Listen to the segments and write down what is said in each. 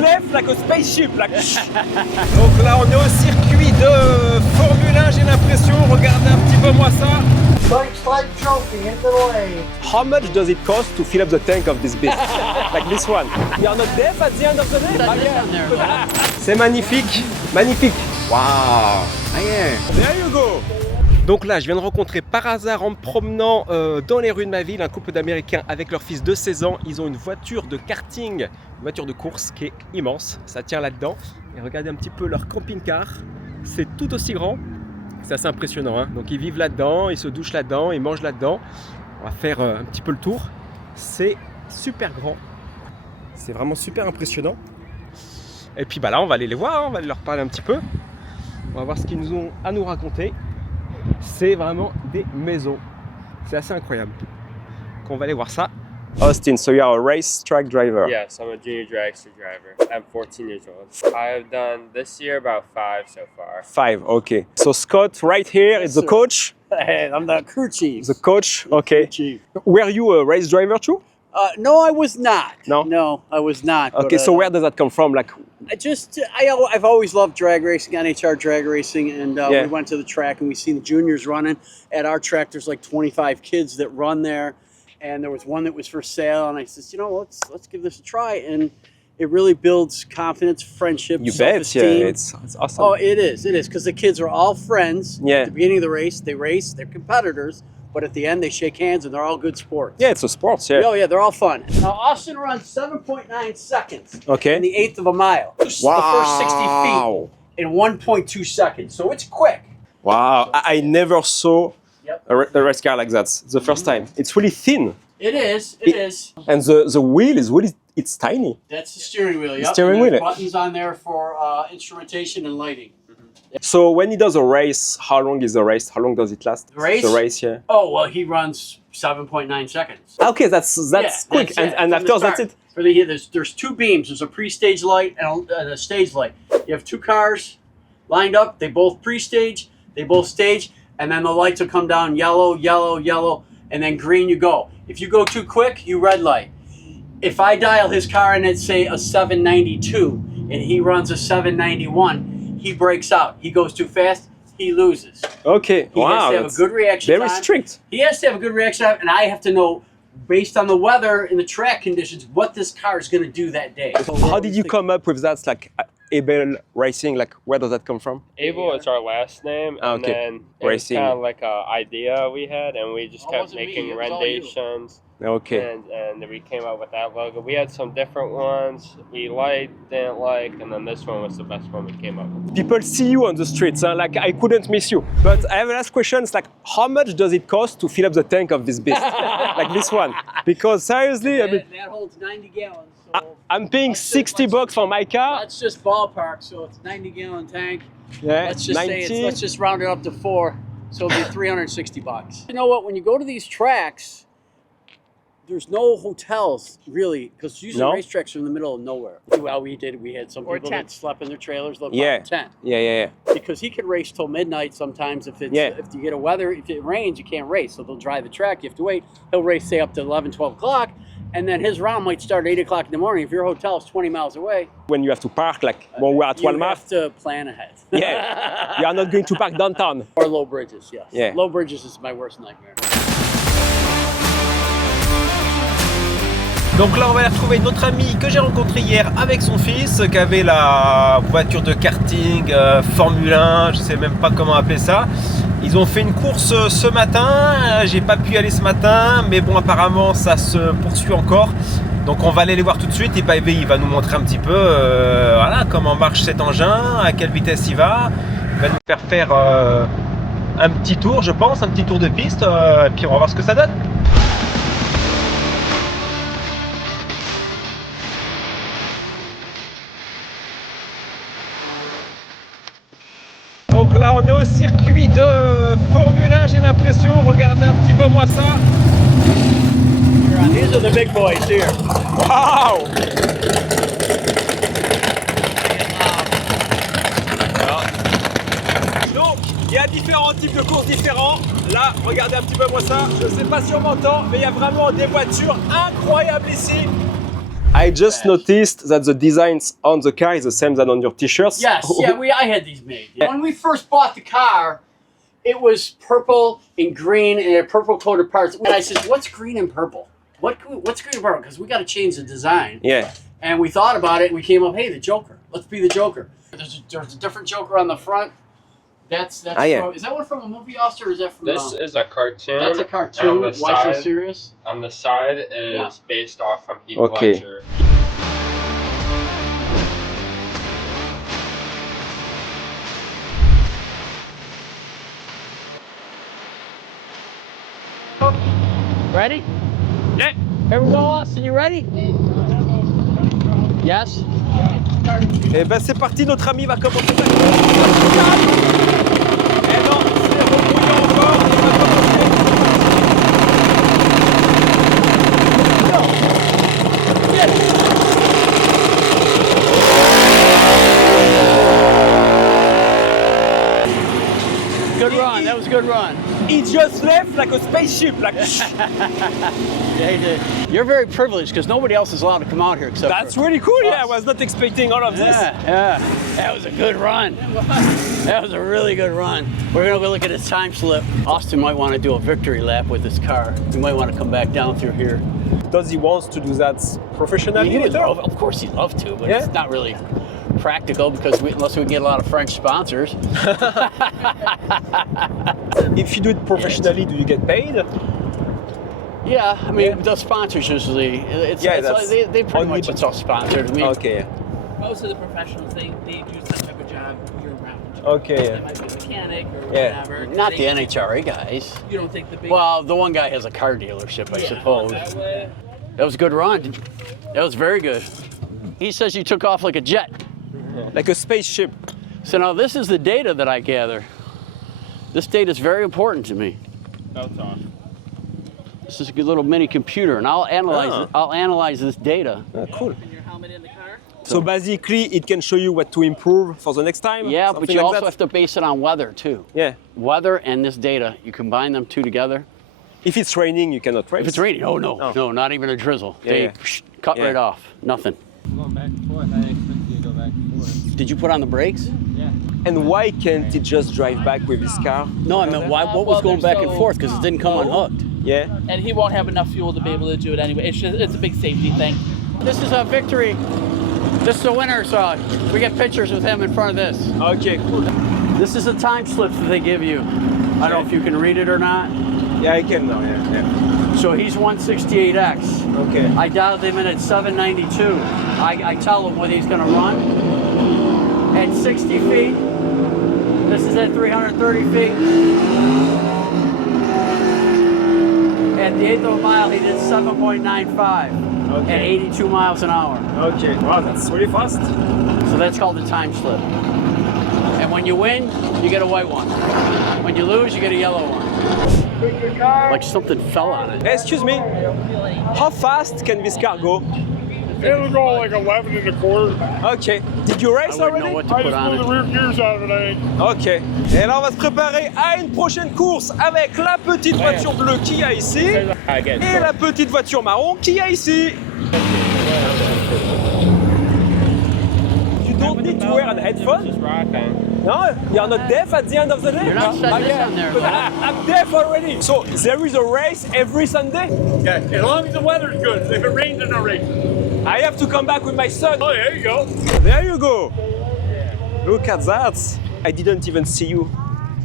left like a spaceship. Like... Donc là, on est au circuit de Formule 1, j'ai l'impression. Regardez un petit peu moi ça. Slide trophy into the lane. How much does it cost to fill up the tank of this beast? Like this one. You are not deaf at the end of the day? C'est magnifique, magnifique. Waouh. There you go. Donc là, je viens de rencontrer par hasard en me promenant dans les rues de ma ville un couple d'Américains avec leur fils de 16 ans. Ils ont une voiture de karting, une voiture de course qui est immense. Ça tient là-dedans. Et regardez un petit peu leur camping-car. C'est tout aussi grand. C'est assez impressionnant, hein. Donc ils vivent là-dedans, ils se douchent là-dedans, ils mangent là-dedans. On va faire un petit peu le tour. C'est super grand. C'est vraiment super impressionnant. Et puis bah là, on va aller les voir, hein. On va aller leur parler un petit peu. On va voir ce qu'ils nous ont à nous raconter. C'est vraiment des maisons. C'est assez incroyable. Donc on va aller voir ça. Austin, so you are a race track driver. Yes, I'm a junior dragster driver. I'm 14 years old. I've done this year about 5 so far. 5, okay. So Scott, right here is the coach. Hey, I'm the crew chief. The coach, okay. Chief. Were you a race driver too? No, I was not. No? I was not. Okay, but, so where does that come from? Like, I've always loved drag racing, NHR drag racing, and Yeah. we went to the track and we seen the juniors running. At our track, there's like 25 kids that run there, and there was one that was for sale, and I said, let's give this a try, and it really builds confidence, friendship, you bet, yeah, self-esteem. it's awesome. Oh, it is, because the kids are all friends. Yeah. At the beginning of the race, they're competitors, but at the end, they shake hands and they're all good sports. Yeah, it's a sport, yeah. Oh, yeah, they're all fun. Now, Austin runs 7.9 seconds Okay. in the eighth of a mile. The first 60 feet in 1.2 seconds. So it's quick. Wow, I never saw Yep. a race car like that. It's the first time. It's really thin. It is. It is. And the wheel is really, it's tiny. That's the steering wheel. Yep. Steering and there's wheel. buttons on there for instrumentation and lighting. So when he does a race, how long is the race? How long does it last? The race? The race, yeah. Oh, well, he runs 7.9 seconds. Okay, that's quick. That's it, And from the after that's start. it. For there's two beams. There's a pre-stage light and a stage light. You have two cars lined up. They both pre-stage. They both stage. And then the lights will come down yellow, yellow, yellow, and then green you go. If you go too quick, you red light. If I dial his car and it's, say, a 792, and he runs a 791, he breaks out. He goes too fast, he loses. Okay, He has wow, to have a that's good reaction very time. strict. He has to have a good reaction time, and I have to know, based on the weather and the track conditions, what this car is going to do that day. How did you come up with that? Like Abel Racing, like where does that come from? Abel is our last name, Ah, and okay. then it was Racing. kind of like an idea we had, and we just Oh, it kept wasn't me, making it was all you. renditions. Okay. And we came up with that logo. We had some different ones we liked, didn't like, and then this one was the best one we came up with. People see you on the streets, huh? Like I couldn't miss you. But I have a last question. It's like, how much does it cost to fill up the tank of this beast? Like this one? Because seriously, I mean, That holds 90 gallons. So I'm paying $60 for my car. let's just ballpark. So it's 90-gallon tank. Yeah, Let's just say 90. let's just round it up to 4. So it'll be $360. You know what? When you go to these tracks, there's no hotels really, because usually No? racetracks are in the middle of nowhere. How we did, we had some Or people that tent. slept in their trailers, lived Yeah. in a tent. Yeah. Because he could race till midnight sometimes if it's Yeah. if you get a weather, if it rains, you can't race. So they'll drive the track, you have to wait. He'll race say up to 11, 12 o'clock, and then his round might start at 8 o'clock in the morning. If your hotel is 20 miles away, When you have to park, like when we're at you Walmart. have to plan ahead. Yeah, you are not going to park downtown. Or low bridges, yes. Yeah. Low bridges is my worst nightmare. Donc là, on va aller retrouver notre ami que j'ai rencontré hier avec son fils, qui avait la voiture de karting, Formule 1, je sais même pas comment appeler ça. Ils ont fait une course ce matin, j'ai pas pu y aller ce matin, mais bon, apparemment ça se poursuit encore. Donc on va aller les voir tout de suite et Pavé il va nous montrer un petit peu voilà, comment marche cet engin, à quelle vitesse il va. Il va nous faire un petit tour, je pense, un petit tour de piste, et puis on va voir ce que ça donne. Donc là on est au circuit de Formule 1, j'ai l'impression, regardez un petit peu moi ça. These are the big boys here. Waouh! Donc il y a différents types de courses différents. Là, regardez un petit peu moi ça. Je ne sais pas si on m'entend, mais il y a vraiment des voitures incroyables ici. I just Fast. noticed that the designs on the car is the same than on your t-shirts. Yes, yeah, I had these made. When we first bought the car, it was purple and green and it had purple coated parts. And I said, what's green and purple? What's green and purple? Because we got to change the design. Yeah. And we thought about it and we came up, hey, the Joker. Let's be the Joker. There's a different Joker on the front. That's yeah. Is that one from a movie, Austin, or is that from This is a cartoon. That's a On cartoon. the Why so side. serious? On the side is Yeah. based off from Heath Okay. Ledger. Ready? Yeah. Here we go, Austin. You ready? Yes. Et ben c'est parti, notre ami va commencer sa course. Eh non, c'est rebrouillé encore, il va Good run. That was a good run. He just left like a spaceship, like Yeah, he did. You're very privileged because nobody else is allowed to come out here except that's for really cool. Yeah, I us. was not expecting all of this. Yeah. That was a good run. That was a really good run. We're gonna go look at his time slip. Austin might want to do a victory lap with his car. He might want to come back down through here. Does he want to do that professionally? He would later? love, of course, he'd love to, but Yeah? it's not really practical because unless we can get a lot of French sponsors. If you do it professionally, do you get paid? Yeah, I mean, Yeah. the sponsors usually, it's Yeah, like, that's they pretty only- much it's all sponsored. I mean, Okay. Most of the professionals, they do some type of job year round. Okay. They might be a mechanic or Yeah. whatever. not They- the NHRA guys. You don't think the big. Well, the one guy has a car dealership, I Yeah, suppose. that way. That was a good run. That was very good. He says you took off like a jet. Like a spaceship. So now this is the data that I gather. This data is very important to me. That's off. This is a good little mini computer, and I'll analyze Ah. it. I'll analyze this data. Cool. And your helmet in the car. So basically, it can show you what to improve for the next time. Yeah, but something you like also that? have to base it on weather too. Yeah. Weather and this data, you combine them two together. If it's raining, you cannot race. If it's raining, oh no, Oh. no, not even a drizzle. Yeah, They yeah. cut Yeah. right off. Nothing. Going back and forth. I expect you to go back and forth. Did you put on the brakes? Yeah. And why can't it just drive back with his car? No, I meant why? What was Well, going they're back and so forth? Because it didn't come unhooked. Yeah. And he won't have enough fuel to be able to do it anyway. It's a big safety thing. This is a victory. This is the winner, so we get pictures with him in front of this. Okay, cool. This is a time slip that they give you. I don't know if you can read it or not. Yeah, I can now. Yeah. So he's 168X. Okay. I dialed him in at 792. I tell him what he's going to run. At 60 feet, this is at 330 feet. At the eighth of a mile, he did 7.95 at Okay. 82 miles an hour. Okay. Wow, that's really fast. So that's called a time slip. And when you win, you get a white one. When you lose, you get a yellow one. Like something fell on it. Hey, excuse me. How fast can this car go? It'll go like 11 and a quarter. Okay. Did you I race wouldn't know already? what to I put just on blew the it. rear gears out of it, I think. Ok. Et là, on va se préparer à une prochaine course avec la petite voiture bleue qu'il y a ici et la petite voiture marron qu'il y a ici. You don't need to wear an headphone. Just rocking. No, you're not deaf at the end of the day. You're not setting this on there. But I'm deaf already. So there is a race every Sunday. Okay, as long as the weather's good. If it rains, there's no racing. I have to come back with my son. Oh, there you go. There you go. Look at that. I didn't even see you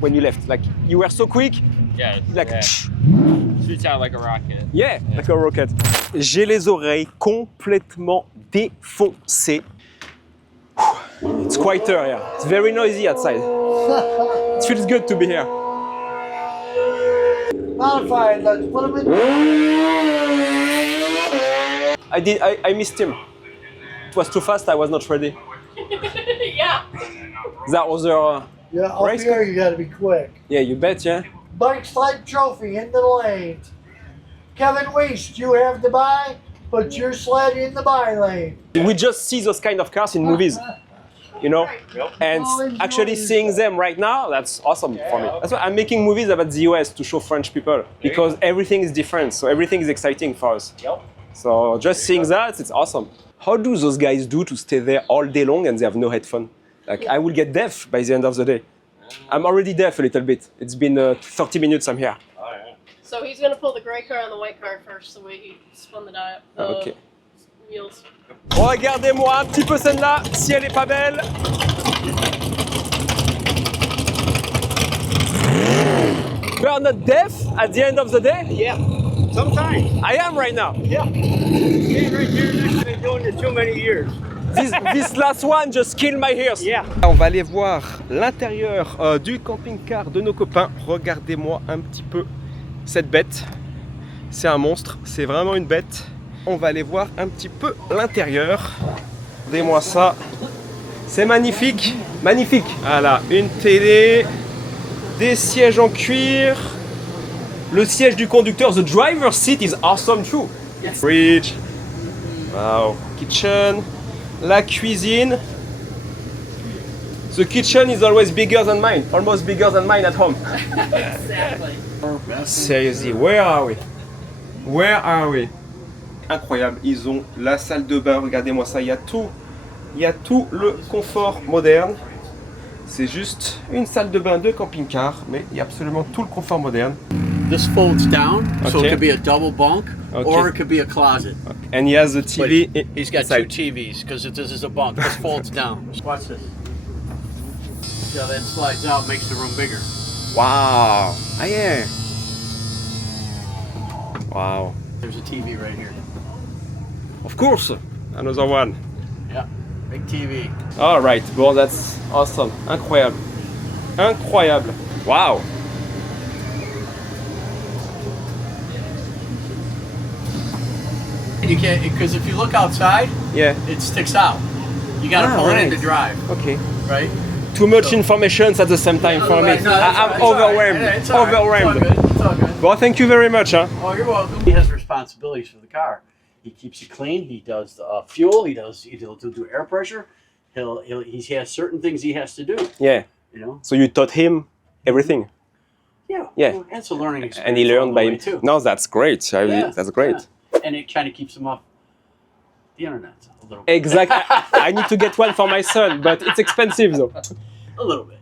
when you left. Like you were so quick. Yeah. Like yeah. Shoots out like a rocket. yeah, like a rocket. J'ai les oreilles complètement défoncées. It's quieter here. It's very noisy outside. It feels good to be here. Modified, let's put them in. I missed him. It was too fast. I was not ready. Yeah. That was Yeah, up Race here you gotta be quick. yeah, you bet, yeah. Bike sled trophy into the lanes. Kevin Weiss, you have to buy, put your sled in the buy lane. We just see those kind of cars in movies, you know? And actually seeing them right now, that's awesome for me. That's why I'm making movies about the US to show French people because everything is different, so everything is exciting for us. So just seeing that, it's awesome. How do those guys do to stay there all day long and they have no headphone? Like, I will get deaf by the end of the day. I'm already deaf a little bit. It's been 30 minutes I'm here. So he's gonna pull the gray car and the white car first, the way he spun the Ok. wheels. Regardez-moi un petit peu celle-là, si elle est pas belle. We are not deaf at the end of the day? Yeah. Sometimes. I am right now. Yeah. Being right here next to me doing it too many years. This last one just killed my ears. Yeah. On va aller voir l'intérieur du camping-car de nos copains. Regardez-moi un petit peu cette bête. C'est un monstre, c'est vraiment une bête. On va aller voir un petit peu l'intérieur. Regardez-moi ça. C'est magnifique, magnifique. Voilà, une télé, des sièges en cuir. Le siège du conducteur, the driver's seat is awesome too. Fridge. Wow. Kitchen. La cuisine. The kitchen is always bigger than mine, almost bigger than mine at home. Exactly. Seriously, where are we? Where are we? Incroyable, ils ont la salle de bain, regardez-moi ça, il y a tout le confort moderne. C'est juste une salle de bain de camping-car, mais il y a absolument tout le confort moderne. This folds down, so Okay. it could be a double bunk, Okay. or it could be a closet. And he has the TV. He's got inside. 2 TVs because this is a bunk. This folds down. Watch this. See how that slides out, makes the room bigger. Wow. Ah yeah. Wow. There's a TV right here. Of course. Another one. Yeah, big TV. All right. Bon, that's awesome. Incroyable. Incroyable. Wow. You can't, because if you look outside, Yeah. it sticks out. You got to Ah, pull it in right. to drive, Okay. right? Too much information at the same time for me. Right, no, that's I'm all right, it's all right. overwhelmed. It's all right. Overwhelmed. It's all good. It's all good. Well, thank you very much. Huh? Oh, you're welcome. He has responsibilities for the car. He keeps it clean. He does fuel. He'll do air pressure. He has certain things he has to do. Yeah. You know. So you taught him everything, Yeah. Yeah. Well, that's a learning experience. and he all learned the by way, him. too. No, that's great. Yeah, That's great. yeah. And it kind of keeps him off the internet a little bit. Exactly. I need to get one for my son, but it's expensive though. A little bit.